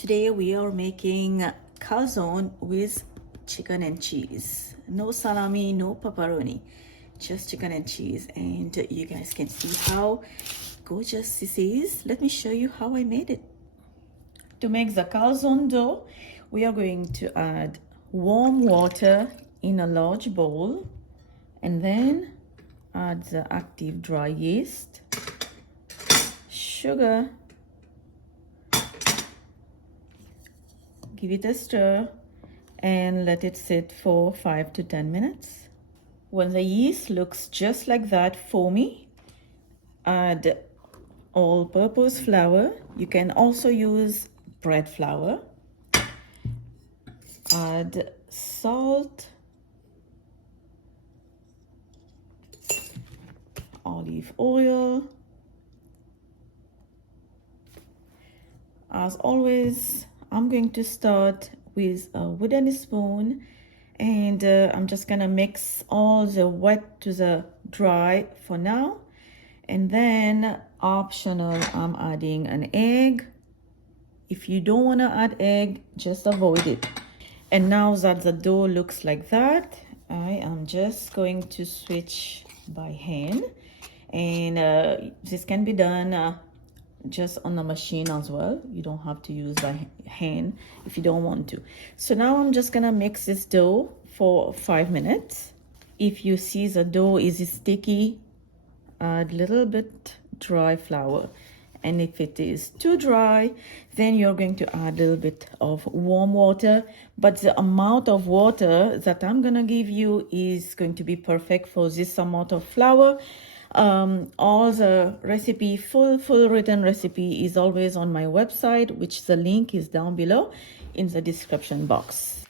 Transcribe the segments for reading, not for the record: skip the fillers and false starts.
Today we are making calzone with chicken and cheese. No salami, no pepperoni, just chicken and cheese. And you guys can see how gorgeous this is. Let me show you how I made it. To make the calzone dough, we are going to add warm water in a large bowl and then add the active dry yeast, sugar, give it a stir and let it sit for 5 to 10 minutes. When the yeast looks just like that foamy, add all-purpose flour. You can also use bread flour. Add salt, olive oil. As always, I'm going to start with a wooden spoon and I'm just gonna mix all the wet to the dry for now, and then optional, I'm adding an egg. If you don't want to add egg, just avoid it. And now that the dough looks like that, I am just going to switch by hand, and this can be done just on the machine as well. You don't have to use by hand if you don't want to. So now I'm just gonna mix this dough for 5 minutes. If you see the dough is sticky, add a little bit dry flour, and if it is too dry, then you're going to add a little bit of warm water. But the amount of water that I'm gonna give you is going to be perfect for this amount of flour. All the recipe, full written recipe is always on my website, which the link is down below in the description box.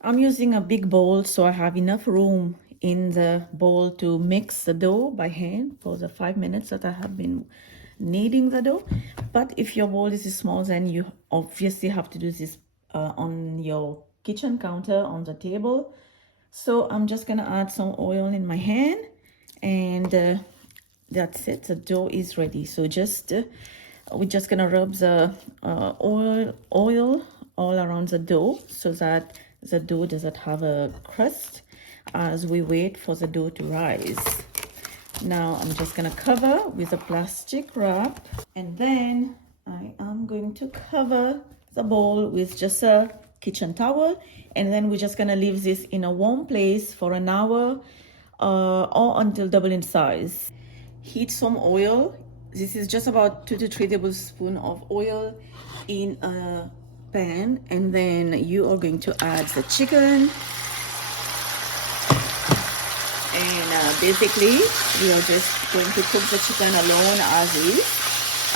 I'm using a big bowl, so I have enough room in the bowl to mix the dough by hand for the 5 minutes that I have been kneading the dough. But if your bowl is small, then you obviously have to do this on your kitchen counter on the table. So I'm just gonna add some oil in my hand, and that's it. The dough is ready. So we're just gonna rub the oil all around the dough so that the dough doesn't have a crust as we wait for the dough to rise. Now I'm just gonna cover with a plastic wrap, and then I am going to cover the bowl with just a kitchen towel, and then we're just gonna leave this in a warm place for an hour or until double in size. Heat some oil. This is just about 2 to 3 tablespoons of oil in a pan, and then you are going to add the chicken. And basically, we are just going to cook the chicken alone as is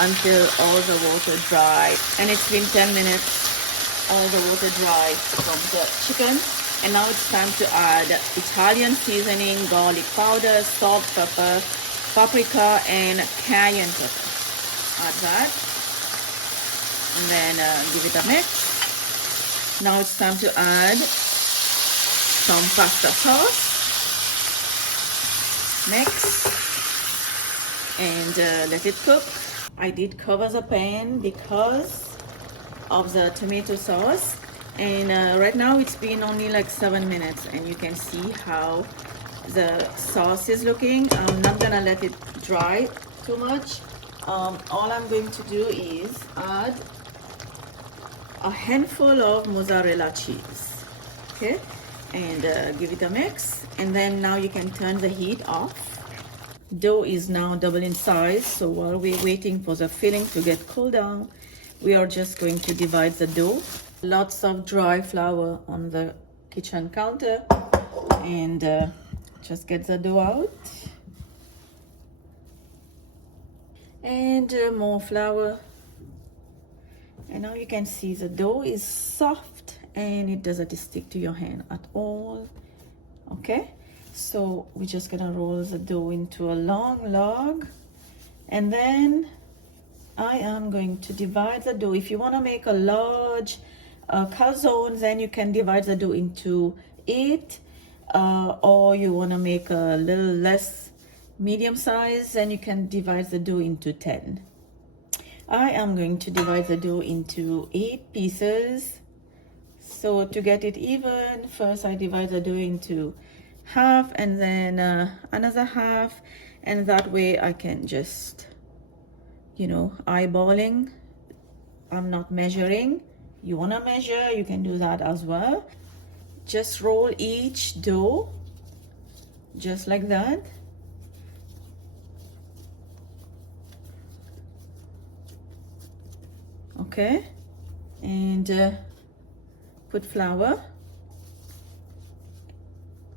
until all the water dry. And it's been 10 minutes, all the water dry from the chicken. And now it's time to add Italian seasoning, garlic powder, salt, pepper, paprika, and cayenne pepper. Add that, and then give it a mix. Now it's time to add some pasta sauce. Mix and let it cook. I did cover the pan because of the tomato sauce, and right now it's been only like 7 minutes, and you can see how the sauce is looking. I'm not gonna let it dry too much. All I'm going to do is add a handful of mozzarella cheese, okay, and give it a mix. And then now you can turn the heat off. Dough is now double in size, so while we're waiting for the filling to get cooled down, we are just going to divide the dough. Lots of dry flour on the kitchen counter, and just get the dough out, and more flour. And now you can see the dough is soft and it doesn't stick to your hand at all. Okay, so we're just gonna roll the dough into a long log, and then I am going to divide the dough. If you want to make a large calzone, then you can divide the dough into 8, or you want to make a little less medium size, then you can divide the dough into 10. I am going to divide the dough into 8 pieces. So to get it even, first I divide the dough into half and then another half, and that way I can just, eyeballing. I'm not measuring. You want to measure, you can do that as well. Just roll each dough just like that. Okay, and put flour,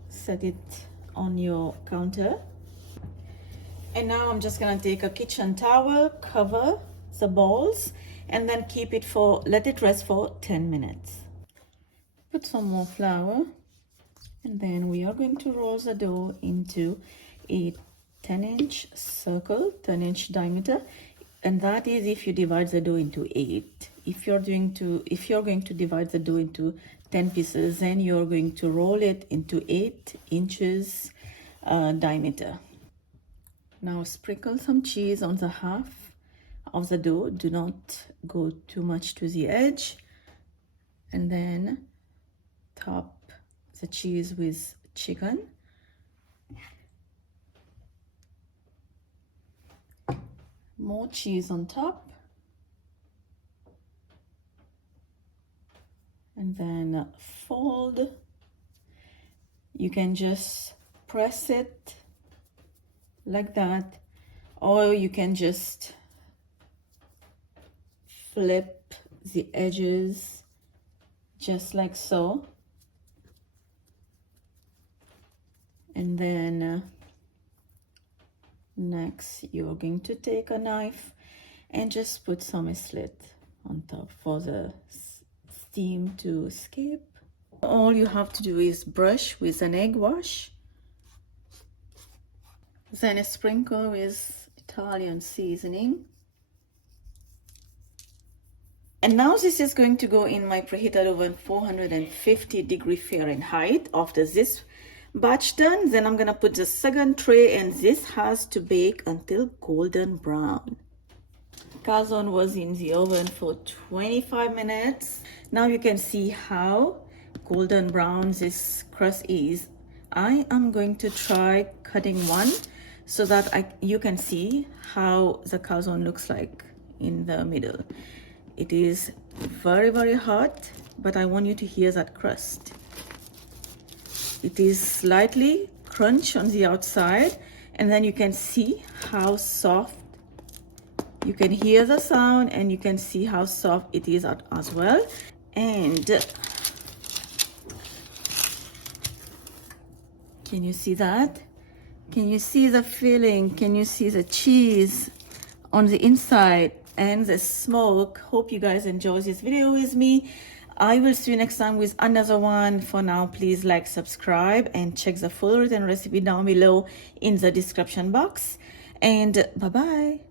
set it on your counter, and now I'm just gonna take a kitchen towel, cover the balls, and then let it rest for 10 minutes. Put some more flour, and then we are going to roll the dough into a 10-inch circle, 10-inch diameter, and that is if you divide the dough into 8. If you're going to divide the dough into 10 pieces, then you're going to roll it into 8 inches diameter. Now sprinkle some cheese on the half of the dough. Do not go too much to the edge, and then top the cheese with chicken. More cheese on top, and then fold. You can just press it like that, or you can just flip the edges just like so, and then next you're going to take a knife and just put some slit on top for the steam to escape. All you have to do is brush with an egg wash, then sprinkle with Italian seasoning. And now this is going to go in my preheated oven 450 Fahrenheit. After this batch done, then I'm gonna put the second tray, and this has to bake until golden brown. Calzone was in the oven for 25 minutes. Now you can see how golden brown this crust is. I am going to try cutting one so that you can see how the calzone looks like in the middle. It is very, very hot, but I want you to hear that crust. It is slightly crunch on the outside, and then you can see how soft. You can hear the sound, and you can see how soft it is as well. And can you see that? Can you see the filling? Can you see the cheese on the inside and the smoke? Hope you guys enjoy this video with me. I will see you next time with another one. For now, please like, subscribe, and check the full written recipe down below in the description box. And bye-bye.